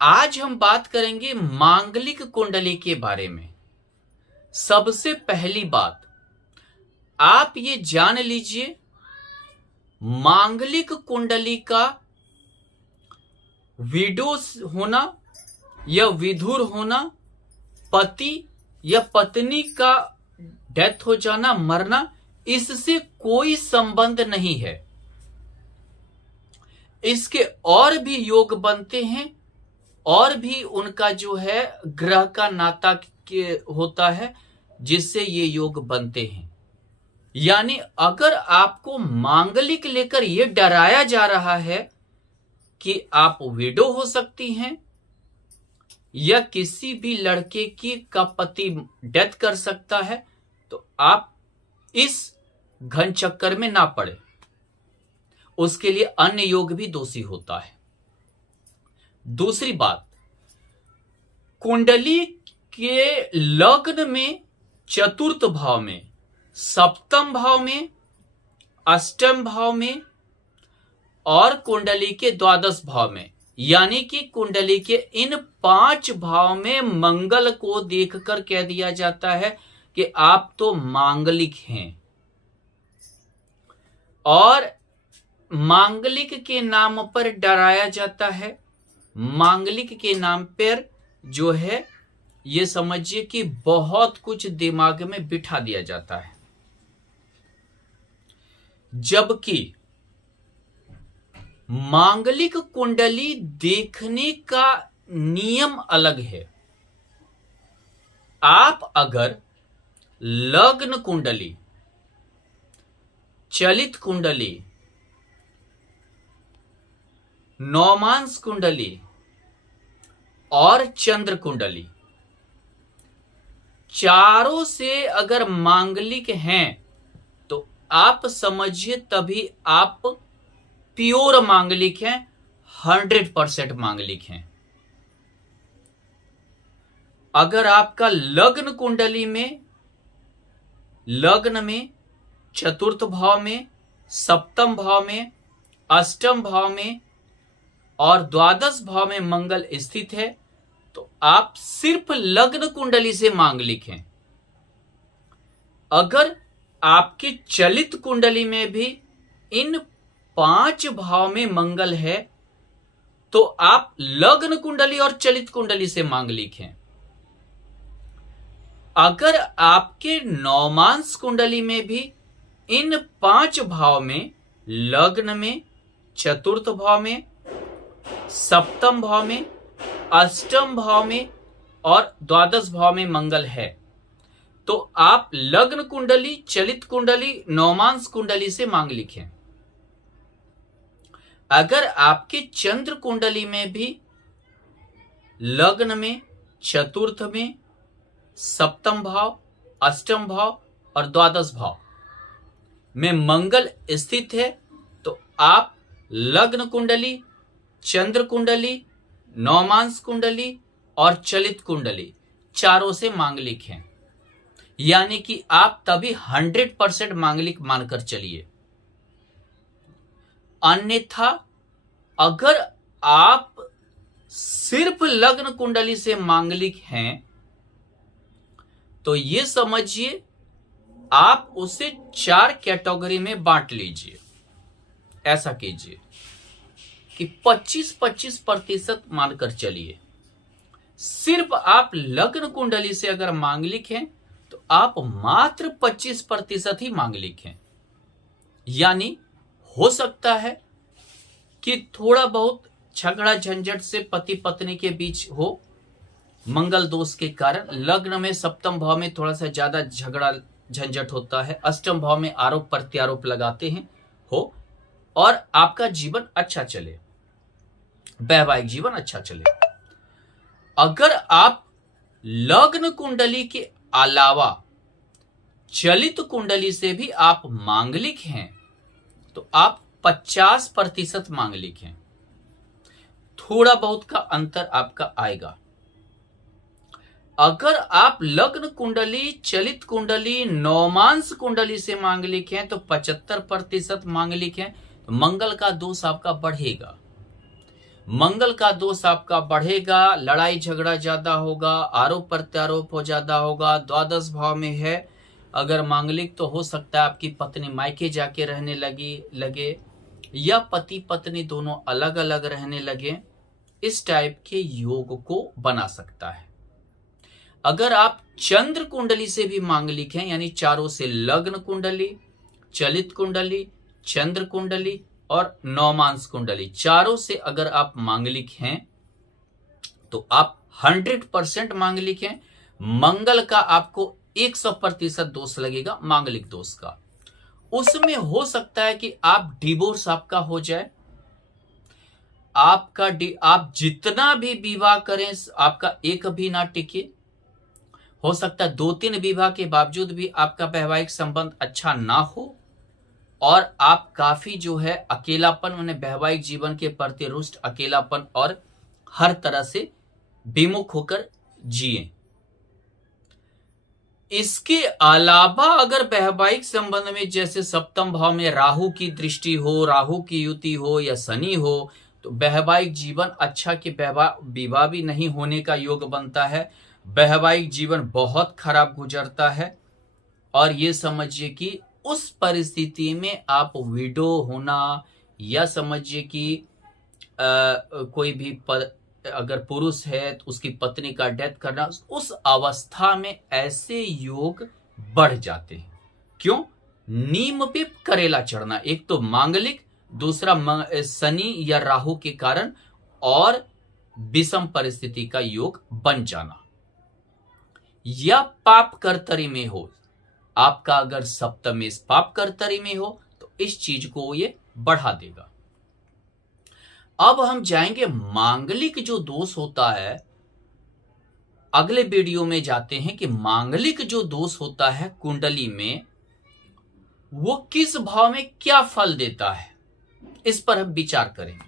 आज हम बात करेंगे मांगलिक कुंडली के बारे में। सबसे पहली बात, आप ये जान लीजिए, मांगलिक कुंडली का विडो होना या विधुर होना, पति या पत्नी का डेथ हो जाना, मरना, इससे कोई संबंध नहीं है। इसके और भी योग बनते हैं और भी उनका जो है ग्रह का नाता के होता है जिससे ये योग बनते हैं। यानी अगर आपको मांगलिक लेकर ये डराया जा रहा है कि आप विडो हो सकती हैं या किसी भी लड़के की का पति डेथ कर सकता है, तो आप इस घन चक्कर में ना पड़े। उसके लिए अन्य योग भी दोषी होता है। दूसरी बात, कुंडली के लग्न में चतुर्थ भाव में, सप्तम भाव में, अष्टम भाव में और कुंडली के द्वादश भाव में, यानी कि कुंडली के इन 5 भाव में मंगल को देखकर कह दिया जाता है कि आप तो मांगलिक हैं। और मांगलिक के नाम पर डराया जाता है। मांगलिक के नाम पर जो है ये समझिए कि बहुत कुछ दिमाग में बिठा दिया जाता है, जबकि मांगलिक कुंडली देखने का नियम अलग है। आप अगर लग्न कुंडली, चलित कुंडली, नौमांस कुंडली और चंद्र कुंडली चारों से अगर मांगलिक हैं तो आप समझिए तभी आप प्योर मांगलिक हैं, 100% मांगलिक हैं। अगर आपका लग्न कुंडली में, लग्न में, चतुर्थ भाव में, सप्तम भाव में, अष्टम भाव में और द्वादश भाव में मंगल स्थित है, तो आप सिर्फ लग्न कुंडली से मांगलिक हैं। अगर आपकी चलित कुंडली में भी इन 5 भाव में मंगल है तो आप लग्न कुंडली और चलित कुंडली से मांगलिक हैं। अगर आपके नौमांस कुंडली में भी इन 5 भाव में, लग्न में, चतुर्थ भाव में, सप्तम भाव में, अष्टम भाव में और द्वादश भाव में मंगल है, तो आप लग्न कुंडली, चलित कुंडली, नौमांस कुंडली से मांगलिक हैं। अगर आपके चंद्र कुंडली में भी लग्न में, चतुर्थ में, सप्तम भाव, अष्टम भाव और द्वादश भाव में मंगल स्थित है, तो आप लग्न कुंडली, चंद्र कुंडली, नौमांस कुंडली और चलित कुंडली चारों से मांगलिक हैं। यानी कि आप तभी 100% मांगलिक मानकर चलिए। अन्यथा अगर आप सिर्फ लग्न कुंडली से मांगलिक हैं तो ये समझिए आप उसे 4 कैटेगरी में बांट लीजिए। ऐसा कीजिए कि 25-25% मानकर चलिए। सिर्फ आप लग्न कुंडली से अगर मांगलिक हैं तो आप मात्र 25% ही मांगलिक हैं। यानी हो सकता है कि थोड़ा बहुत झगड़ा झंझट से पति पत्नी के बीच हो, मंगल दोष के कारण। लग्न में, सप्तम भाव में थोड़ा सा ज्यादा झगड़ा झंझट होता है, अष्टम भाव में आरोप प्रत्यारोप लगाते हैं हो, और आपका जीवन अच्छा चले, वैवाहिक जीवन अच्छा चले। अगर आप लग्न कुंडली के अलावा चलित कुंडली से भी आप मांगलिक हैं तो आप 50% मांगलिक हैं। थोड़ा बहुत का अंतर आपका आएगा। अगर आप लग्न कुंडली, चलित कुंडली, नौमांस कुंडली से मांगलिक हैं तो 75% मांगलिक हैं, तो मंगल का दोष आपका बढ़ेगा। मंगल का दोष आपका बढ़ेगा, लड़ाई झगड़ा ज्यादा होगा, आरोप प्रत्यारोप हो ज्यादा होगा। द्वादश भाव में है अगर मांगलिक, तो हो सकता है आपकी पत्नी मायके जाके रहने लगे या पति पत्नी दोनों अलग अलग रहने लगे। इस टाइप के योग को बना सकता है। अगर आप चंद्र कुंडली से भी मांगलिक हैं, यानी चारों से लग्न कुंडली, चलित कुंडली, चंद्र कुंडली और नौमांस कुंडली, चारों से अगर आप मांगलिक हैं तो आप 100% मांगलिक हैं। मंगल का आपको 100% दोष लगेगा मांगलिक दोष का। उसमें हो सकता है कि आप डिवोर्स आपका हो जाए, आप जितना भी विवाह करें आपका एक भी ना टिके। हो सकता है 2-3 विवाह के बावजूद भी आपका वैवाहिक संबंध अच्छा ना हो और आप काफी जो है अकेलापन, उन्हें वैवाहिक जीवन के प्रति रुष्ट अकेलापन और हर तरह से विमुख होकर जिए। इसके अलावा अगर वैवाहिक संबंध में जैसे सप्तम भाव में राहु की दृष्टि हो, राहु की युति हो या शनि हो, तो वैवाहिक जीवन अच्छा कि विवाह भी नहीं होने का योग बनता है। वैवाहिक जीवन बहुत खराब गुजरता है और ये समझिए कि उस परिस्थिति में आप विडो होना या समझिए कि कोई भी अगर पुरुष है तो उसकी पत्नी का डेथ करना, उस अवस्था में ऐसे योग बढ़ जाते हैं। क्यों? नीम पे करेला चढ़ना, एक तो मांगलिक, दूसरा शनि या राहु के कारण और विषम परिस्थिति का योग बन जाना। या पाप कर्तरी में हो, आपका अगर सप्तमेश पाप कर्तरी में हो तो इस चीज को ये बढ़ा देगा। अब हम जाएंगे मांगलिक जो दोष होता है, अगले वीडियो में जाते हैं कि मांगलिक जो दोष होता है कुंडली में वो किस भाव में क्या फल देता है, इस पर हम विचार करेंगे।